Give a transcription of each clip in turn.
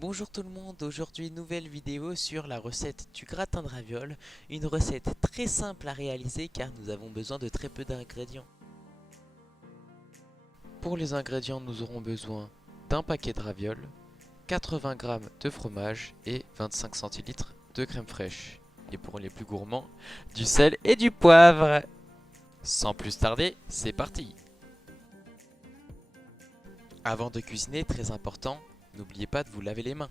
Bonjour tout le monde, aujourd'hui nouvelle vidéo sur la recette du gratin de ravioles, une recette très simple à réaliser car nous avons besoin de très peu d'ingrédients. Pour les ingrédients, nous aurons besoin d'un paquet de ravioles, 80 g de fromage et 25 centilitres de crème fraîche. Et pour les plus gourmands, du sel et du poivre. Sans plus tarder, c'est parti! Avant de cuisiner, très important, n'oubliez pas de vous laver les mains.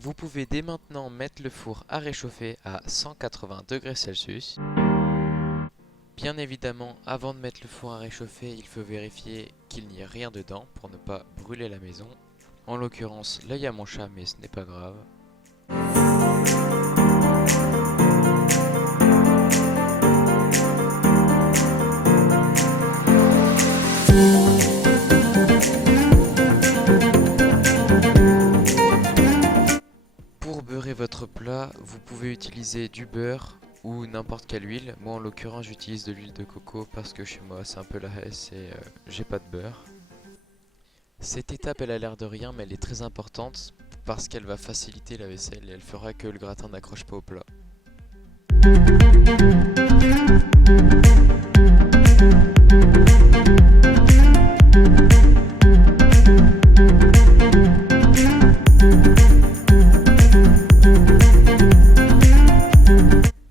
Vous pouvez dès maintenant mettre le four à réchauffer à 180 degrés Celsius. Bien évidemment, avant de mettre le four à réchauffer, il faut vérifier qu'il n'y ait rien dedans pour ne pas brûler la maison. En l'occurrence, là il y a mon chat, mais ce n'est pas grave. Pour beurrer votre plat, vous pouvez utiliser du beurre ou n'importe quelle huile. Moi en l'occurrence j'utilise de l'huile de coco parce que chez moi c'est un peu la hesse et j'ai pas de beurre. Cette étape elle a l'air de rien mais elle est très importante parce qu'elle va faciliter la vaisselle et elle fera que le gratin n'accroche pas au plat.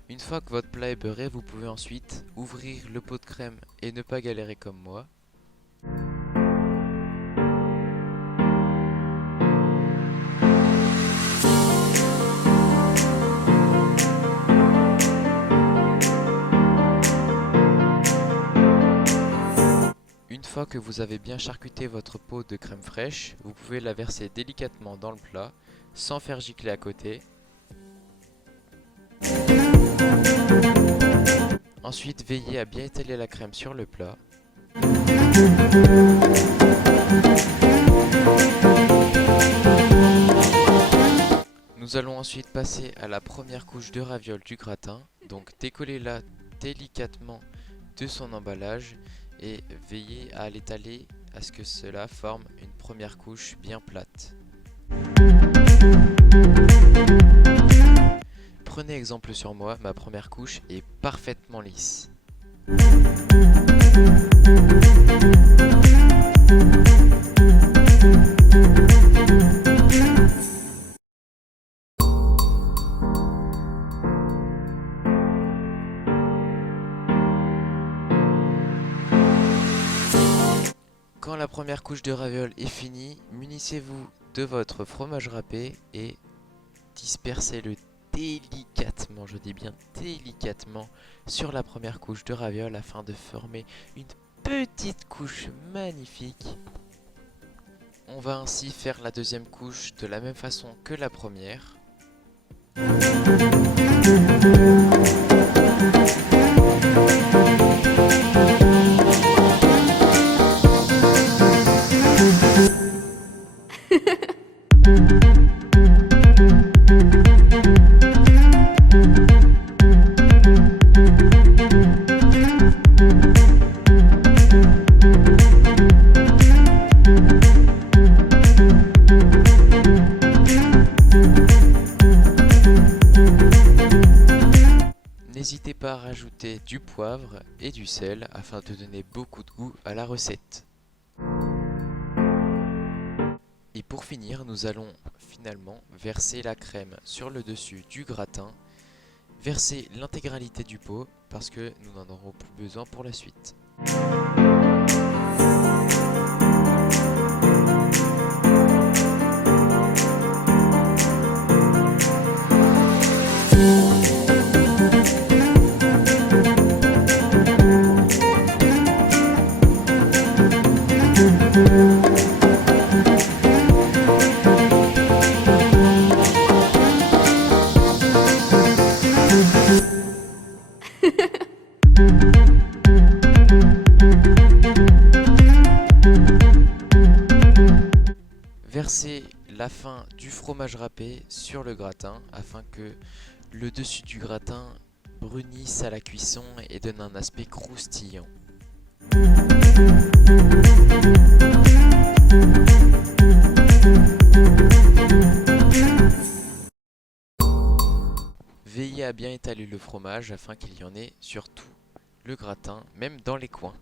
Une fois que votre plat est beurré, vous pouvez ensuite ouvrir le pot de crème et ne pas galérer comme moi. Une fois que vous avez bien charcuté votre pot de crème fraîche, vous pouvez la verser délicatement dans le plat, sans faire gicler à côté. Ensuite, veillez à bien étaler la crème sur le plat. Nous allons ensuite passer à la première couche de ravioles du gratin. Donc décollez-la délicatement de son emballage et veillez à l'étaler à ce que cela forme une première couche bien plate. Prenez exemple sur moi, ma première couche est parfaitement lisse. Quand la première couche de ravioles est finie, munissez-vous de votre fromage râpé et dispersez-le délicatement, je dis bien délicatement, sur la première couche de ravioles afin de former une petite couche magnifique. On va ainsi faire la deuxième couche de la même façon que la première. N'hésitez pas à rajouter du poivre et du sel afin de donner beaucoup de goût à la recette. Et pour finir, nous allons finalement verser la crème sur le dessus du gratin, verser l'intégralité du pot parce que nous n'en aurons plus besoin pour la suite. Versez la fin du fromage râpé sur le gratin afin que le dessus du gratin brunisse à la cuisson et donne un aspect croustillant. Veillez à bien étaler le fromage afin qu'il y en ait sur tout le gratin, même dans les coins.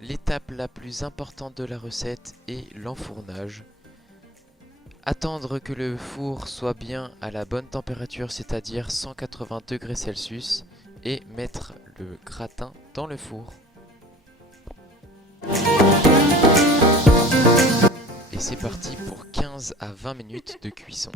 L'étape la plus importante de la recette est l'enfournage. Attendre que le four soit bien à la bonne température, c'est-à-dire 180 degrés Celsius, et mettre le gratin dans le four. Et c'est parti pour 15 à 20 minutes de cuisson.